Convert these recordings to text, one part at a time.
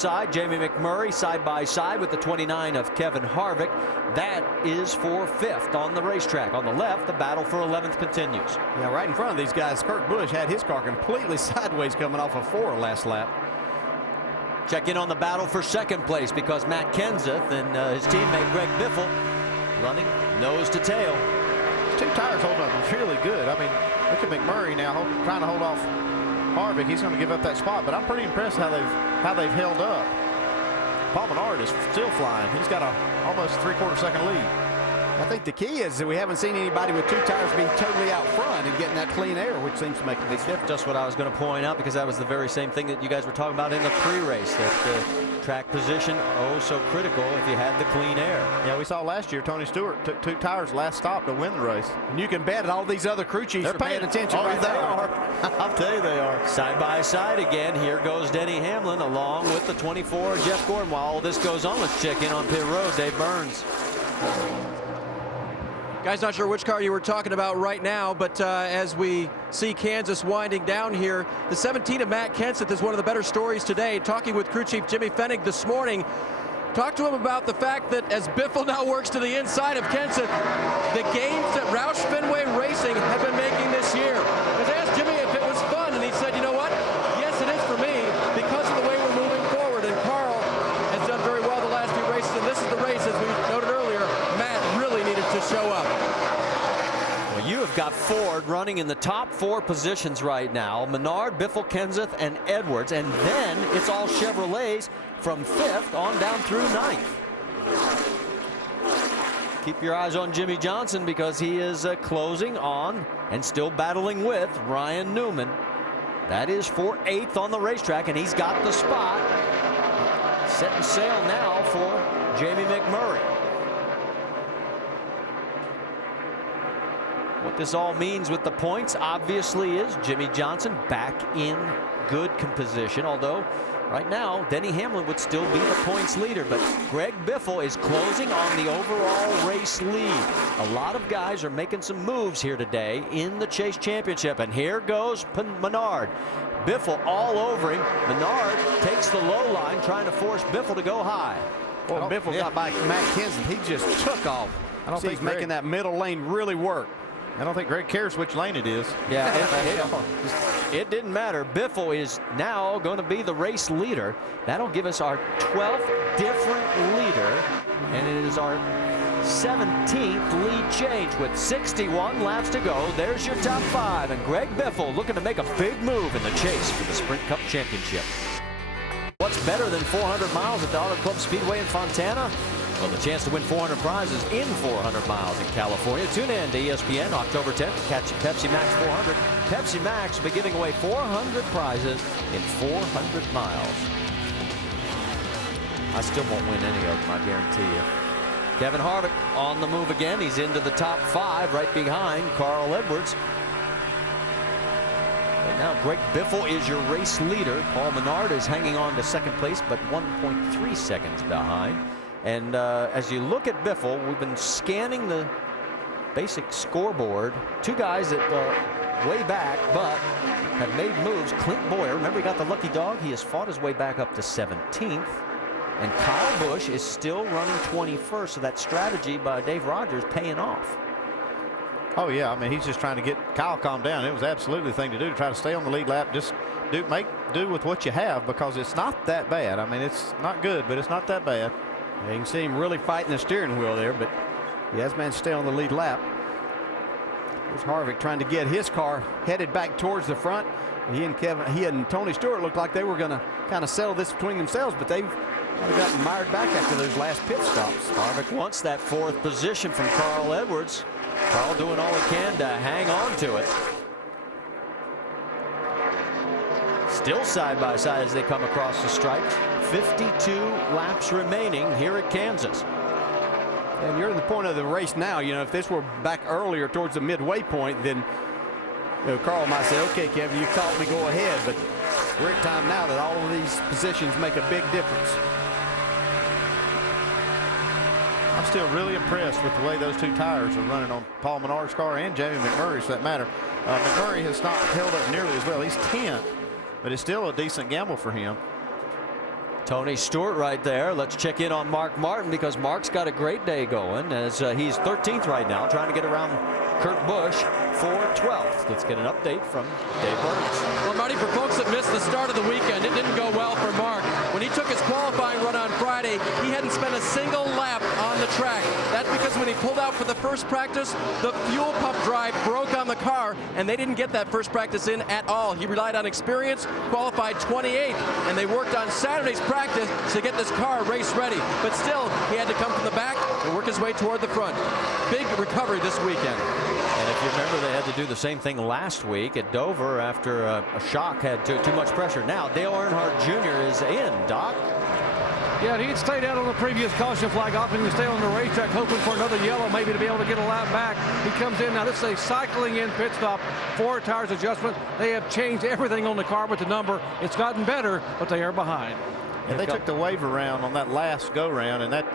Side, Jamie McMurray side by side with the 29 of Kevin Harvick. That is for 5th on the racetrack. On the left, the battle for 11th continues. Yeah, right in front of these guys, Kurt Busch had his car completely sideways coming off of 4 last lap. Check in on the battle for 2nd place because Matt Kenseth and his teammate Greg Biffle running nose to tail. 2 tires holding up really good. I mean, look at McMurray now trying to hold off Harvick. He's going to give up that spot, but I'm pretty impressed how they've held up. Paul Menard is still flying. He's got a almost 3/4 second lead. I think the key is that we haven't seen anybody with 2 tires be totally out front and getting that clean air, which seems to make a big difference. Just what I was going to point out, because that was the very same thing that you guys were talking about in the pre-race, that the track position, oh so critical if you had the clean air. Yeah, we saw last year Tony Stewart took 2 tires last stop to win the race. And you can bet all these other crew chiefs are paying attention. Oh, right they there. are. I'll tell you they are. Side by side again. Here goes Denny Hamlin along with the 24 Jeff Gordon. While all this goes on, let's check in on pit road. Dave Burns. Guys, not sure which car you were talking about right now, but as we see Kansas winding down here, the 17 of Matt Kenseth is one of the better stories today. Talking with crew chief Jimmy Fennig this morning, talked to him about the fact that as Biffle now works to the inside of Kenseth, the gains that Roush Fenway Racing have been making this year. I was asked Jimmy if it was fun, and he said, you know what? Yes, it is for me because of the way we're moving forward. And Carl has done very well the last few races, and this is the race, as we noted earlier, Matt really needed to show up. Well, you have got Ford running in the top 4 positions right now. Menard, Biffle, Kenseth, and Edwards. And then it's all Chevrolets from 5th on down through 9th. Keep your eyes on Jimmy Johnson because he is closing on and still battling with Ryan Newman. That is for 8th on the racetrack, and he's got the spot. Setting sail now for Jamie McMurray. What this all means with the points obviously is Jimmy Johnson back in good position, although right now Denny Hamlin would still be the points leader, but Greg Biffle is closing on the overall race lead. A lot of guys are making some moves here today in the Chase Championship, and here goes Menard. Biffle all over him. Menard takes the low line, trying to force Biffle to go high. Well, Biffle got by Matt Kenseth. He just took off. I don't think he's making that middle lane really work. I don't think Greg cares which lane it is. Yeah, it didn't matter. Biffle is now going to be the race leader. That'll give us our 12th different leader, and it is our 17th lead change with 61 laps to go. There's your top 5, and Greg Biffle looking to make a big move in the chase for the Sprint Cup Championship. What's better than 400 miles at the Auto Club Speedway in Fontana? Well, the chance to win 400 prizes in 400 miles in California. Tune in to ESPN October 10th to catch Pepsi Max 400. Pepsi Max will be giving away 400 prizes in 400 miles. I still won't win any of them, I guarantee you. Kevin Harvick on the move again. He's into the top 5 right behind Carl Edwards. Right now, Greg Biffle is your race leader. Paul Menard is hanging on to 2nd place, but 1.3 seconds behind. And as you look at Biffle, we've been scanning the basic scoreboard. 2 guys that are way back, but have made moves. Clint Boyer, remember he got the lucky dog? He has fought his way back up to 17th. And Kyle Busch is still running 21st, so that strategy by Dave Rogers paying off. Oh, yeah. I mean, he's just trying to get Kyle calmed down. It was absolutely the thing to do to try to stay on the lead lap. Just make do with what you have, because it's not that bad. I mean, it's not good, but it's not that bad. Yeah, you can see him really fighting the steering wheel there, but he has managed to stay on the lead lap. There's Harvick trying to get his car headed back towards the front. He and Tony Stewart looked like they were going to kind of settle this between themselves, but they've kind of gotten mired back after those last pit stops. Harvick wants that 4th position from Carl Edwards. Carl doing all he can to hang on to it. Still side by side as they come across the stripe. 52 laps remaining here at Kansas. And you're at the point of the race now. You know, if this were back earlier towards the midway point, then Carl might say, okay, Kevin, you caught me, go ahead. But we're at time now that all of these positions make a big difference. I'm still really impressed with the way those 2 tires are running on Paul Menard's car and Jamie McMurray's, for that matter. McMurray has not held up nearly as well. He's 10th, but it's still a decent gamble for him. Tony Stewart right there. Let's check in on Mark Martin, because Mark's got a great day going as he's 13th right now, trying to get around Kurt Busch for 12th. Let's get an update from Dave Burns. Well, Marty, for folks that missed the start of the weekend, it didn't go well for Mark. When he took his qualifying run on Friday, he hadn't spent a single lap on the track. That's because when he pulled out for the first practice, the fuel pump drive broke on the car, and they didn't get that first practice in at all. He relied on experience, qualified 28th, and they worked on Saturday's practice to get this car race ready. But still, he had to come from the back and work his way toward the front. Big recovery this weekend. And if you remember, they had to do the same thing last week at Dover after a shock had too much pressure. Now, Dale Earnhardt Jr. is in, Doc. Yeah, he had stayed out on the previous caution flag, opting to stay on the racetrack, hoping for another yellow, maybe to be able to get a lap back. He comes in. Now, this is a cycling in pit stop, 4 tires adjustment. They have changed everything on the car with the number. It's gotten better, but they are behind. And they took the wave around on that last go round, and that,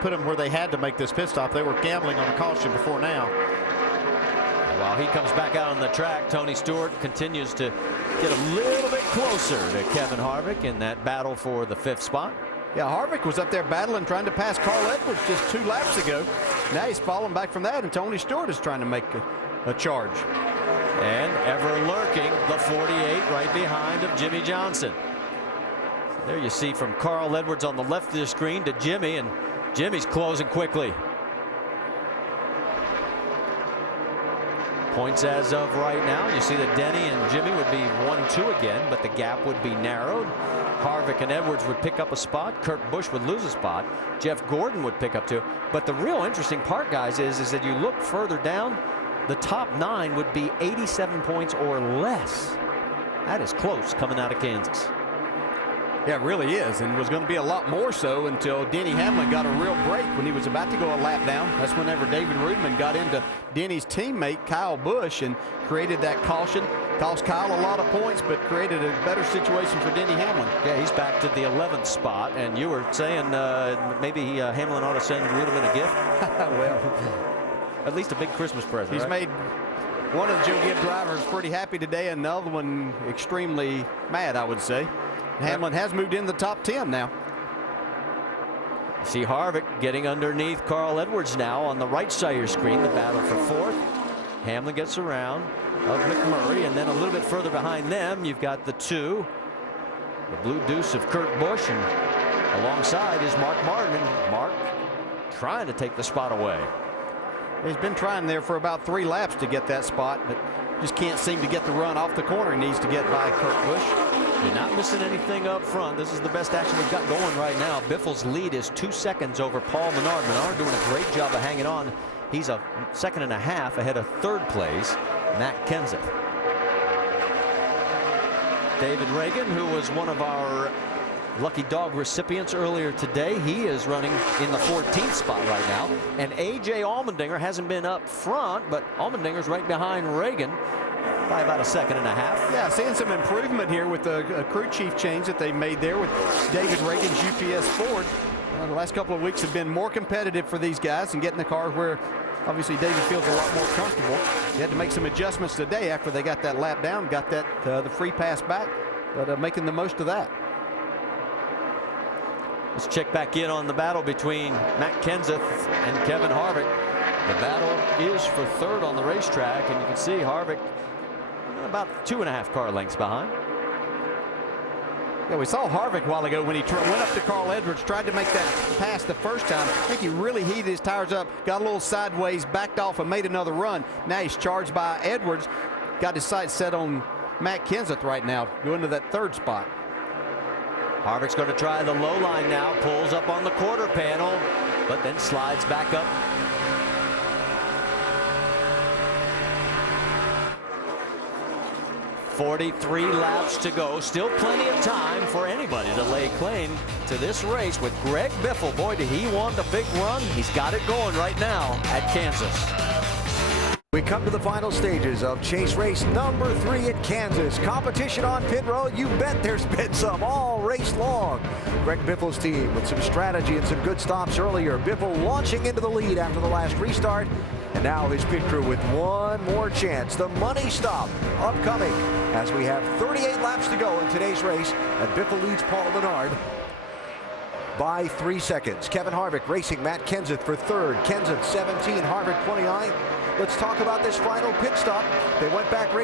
put them where they had to make this pit stop. They were gambling on a caution before now. While he comes back out on the track, Tony Stewart continues to get a little bit closer to Kevin Harvick in that battle for the 5th spot. Yeah, Harvick was up there battling, trying to pass Carl Edwards just 2 laps ago. Now he's falling back from that, and Tony Stewart is trying to make a charge. And ever lurking, the 48 right behind of Jimmy Johnson. So there you see from Carl Edwards on the left of the screen to Jimmy, and Jimmy's closing quickly. Points as of right now. You see that Denny and Jimmy would be 1-2 again, but the gap would be narrowed. Harvick and Edwards would pick up a spot. Kurt Busch would lose a spot. Jeff Gordon would pick up 2. But the real interesting part, guys, is that you look further down, the top 9 would be 87 points or less. That is close coming out of Kansas. Yeah, it really is, and was going to be a lot more so until Denny Hamlin got a real break when he was about to go a lap down. That's whenever David Rudman got into Denny's teammate Kyle Busch and created that caution. Cost Kyle a lot of points, but created a better situation for Denny Hamlin. Yeah, he's back to the 11th spot, and you were saying maybe Hamlin ought to send Rudman a gift. Well, at least a big Christmas present. He's right? made one of the Joe Gibbs drivers pretty happy today, and the other one extremely mad, I would say. Hamlin has moved in the top 10 now. See Harvick getting underneath Carl Edwards now on the right side of your screen. The battle for 4th. Hamlin gets around of McMurray, and then a little bit further behind them, you've got the 2. The blue deuce of Kurt Busch, and alongside is Mark Martin. And Mark trying to take the spot away. He's been trying there for about 3 laps to get that spot, but just can't seem to get the run off the corner. He needs to get by Kurt Busch. You're not missing anything up front. This is the best action we've got going right now. Biffle's lead is 2 seconds over Paul Menard. Menard doing a great job of hanging on. He's a 1.5 seconds ahead of 3rd place, Matt Kenseth. David Reagan, who was one of our lucky dog recipients earlier today, he is running in the 14th spot right now. And A.J. Allmendinger hasn't been up front, but Allmendinger's right behind Reagan by about 1.5 seconds. Yeah, seeing some improvement here with the crew chief change that they made there with David Reagan's UPS Ford. The last couple of weeks have been more competitive for these guys and getting the car where obviously David feels a lot more comfortable. He had to make some adjustments today after they got that lap down, got that the free pass back, but making the most of that. Let's check back in on the battle between Matt Kenseth and Kevin Harvick. The battle is for 3rd on the racetrack, and you can see Harvick about 2.5 car lengths behind. Yeah, we saw Harvick a while ago when he went up to Carl Edwards, tried to make that pass the first time. I think he really heated his tires up, got a little sideways, backed off, and made another run. Now he's charged by Edwards, got his sights set on Matt Kenseth right now, going to that 3rd spot. Harvick's going to try the low line now, pulls up on the quarter panel, but then slides back up. .43 laps to go. Still plenty of time for anybody to lay claim to this race with Greg Biffle. Boy, did he want the big run. He's got it going right now at Kansas. We come to the final stages of chase race number 3 at Kansas. Competition on pit road, you bet there's been some all race long. Greg Biffle's team with some strategy and some good stops earlier. Biffle launching into the lead after the last restart. And now his pit crew with one more chance. The money stop upcoming as we have 38 laps to go in today's race. And Biffle leads Paul Menard by 3 seconds. Kevin Harvick racing Matt Kenseth for third. Kenseth 17, Harvick 29. Let's talk about this final pit stop. They went back racing.